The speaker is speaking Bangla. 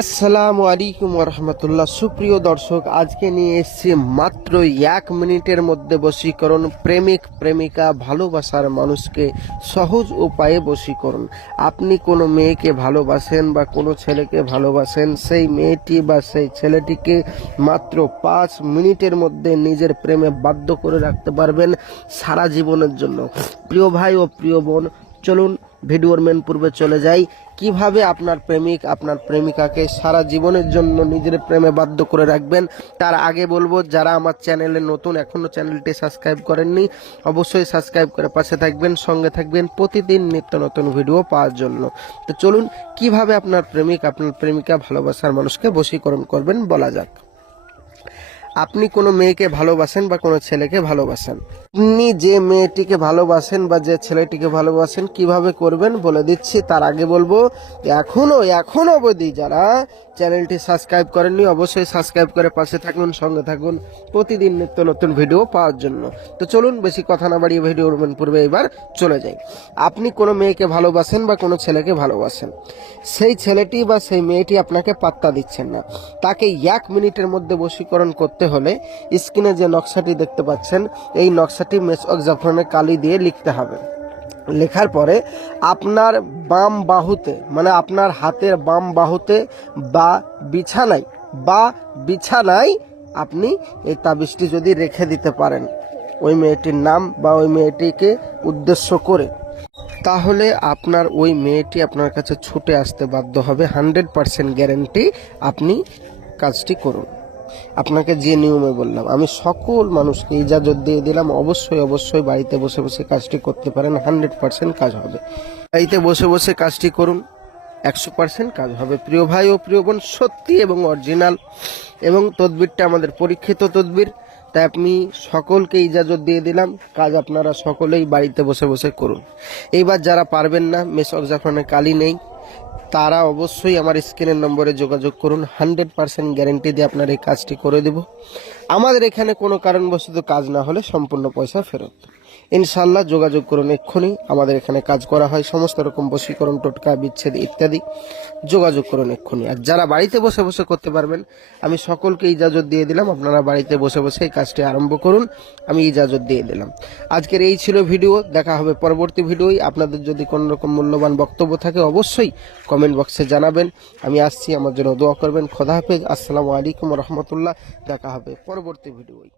আসসালামু আলাইকুম রহমতুল্লাহ। সুপ্রিয় দর্শক, আজকে নিয়ে এসেছি মাত্র 1 মিনিটের মধ্যে বশীকরণ। প্রেমিক প্রেমিকা ভালোবাসার মানুষকে সহজ উপায়ে বশীকরণ। আপনি কোনো মেয়েকে ভালোবাসেন বা কোনো ছেলেকে ভালোবাসেন, সেই মেয়েটি বা সেই ছেলেটিকে মাত্র 5 মিনিটের মধ্যে নিজের প্রেমে বাধ্য করে রাখতে পারবেন সারা জীবনের জন্য। প্রিয় ভাই ও প্রিয় বোন, চলুন ভিডিওর মেন পূর্বে চলে যাই। কিভাবে আপনার প্রেমিক আপনার প্রেমিকাকে সারা জীবনের জন্য নিজের প্রেমে বাধ্য করে রাখবেন। তার আগে বলবো, যারা আমার চ্যানেলে নতুন, এখনো চ্যানেলটি সাবস্ক্রাইব করেননি, অবশ্যই সাবস্ক্রাইব করে পাশে থাকবেন, সঙ্গে থাকবেন প্রতিদিন নিত্য নতুন ভিডিও পাওয়ার জন্য। তো চলুন কিভাবে আপনার প্রেমিক আপনার প্রেমিকা ভালোবাসার মানুষকে বশীকরণ করবেন বলা যাক। আপনি কোনো মেয়েকে ভালোবাসেন বা কোনো ছেলেকে ভালোবাসেন, আপনি যে মেয়েটিকে ভালোবাসেন বা যে ছেলেটিকে ভালোবাসেন কিভাবে করবেন বলে দিচ্ছি। তার আগে বলবো, এখনো অবধি যারা চ্যানেলটি সাবস্ক্রাইব করেননি, অবশ্যই সাবস্ক্রাইব করে পাশে থাকুন, সঙ্গে থাকুন প্রতিদিন নিত্য নতুন ভিডিও পাওয়ার জন্য। তো চলুন বেশি কথা না বাড়িয়ে ভিডিওর পূর্বে এবার চলে যাই। আপনি কোনো মেয়েকে ভালোবাসেন বা কোনো ছেলেকে ভালোবাসেন, সেই ছেলেটি বা সেই মেয়েটি আপনাকে পাত্তা দিচ্ছেন না, তাকে 1 মিনিটের মধ্যে বশীকরণ করতে হলে স্ক্রিনে যে নকশাটি দেখতে পাচ্ছেন, এই নকশাটি মেসওয়াক জাফরানের কালি দিয়ে লিখতে হবে। লেখার পরে আপনার বাম বাহুতে, মানে আপনার হাতের বাম বাহুতে বা বিছানায় আপনি এই তাবিজটি যদি রেখে দিতে পারেন ওই মেয়েটির নাম বা ওই মেয়েটিকে উদ্দেশ্য করে, তাহলে আপনার ওই মেয়েটি আপনার কাছে ছুটে আসতে বাধ্য হবে। 100% গ্যারেন্টি। আপনি কাজটি করুন। আপনাকে যে নিয়মে বললাম, আমি সকল মানুষকে ইজাজত দিয়ে দিলাম, অবশ্যই বাড়িতে বসে বসে কাজটি করতে পারেন। 100% কাজ হবে। বাড়িতে বসে বসে কাজটি করুন, 100% কাজ হবে। প্রিয় ভাই ও প্রিয় বোন, সত্যি এবং অরিজিনাল, এবং তদবিরটা আমাদের পরীক্ষিত তদবির, তাই আপনি সকলকে ইজাজত দিয়ে দিলাম। কাজ আপনারা সকলেই বাড়িতে বসে বসে করুন। এইবার যারা পারবেন না, মেসওয়াক জাফরানের কালি নেই, তারা অবশ্যই আমার স্ক্রিনের নম্বরে যোগাযোগ করুন। 100% গ্যারেন্টি দিয়ে আপনার এই কাজটি করে দেব। আমাদের এখানে কোনো কারণবশত কাজ না হলে সম্পূর্ণ পয়সা ফেরত। ইনশাল্লাহ যোগাযোগ করুন এক্ষুনি। আমাদের এখানে কাজ করা হয় সমস্ত রকম বশীকরণ, টোটকা, বিচ্ছেদ ইত্যাদি। যোগাযোগ করুন এক্ষুনি। আর যারা বাড়িতে বসে বসে করতে পারবেন, আমি সকলকে ইজাজত দিয়ে দিলাম, আপনারা বাড়িতে বসে বসে এই কাজটি আরম্ভ করুন। আমি ইজাজত দিয়ে দিলাম। আজকের এই ছিল ভিডিও। দেখা হবে পরবর্তী ভিডিওয়। আপনাদের যদি কোনো রকম মূল্যবান বক্তব্য থাকে অবশ্যই কমেন্ট বক্সে জানাবেন। আমি আসছি, আমার জন্য দোয়া করবেন। খোদা হাফেজ। আসসালামু আলাইকুম রহমতুল্লাহ। দেখা হবে পরবর্তী ভিডিওয়।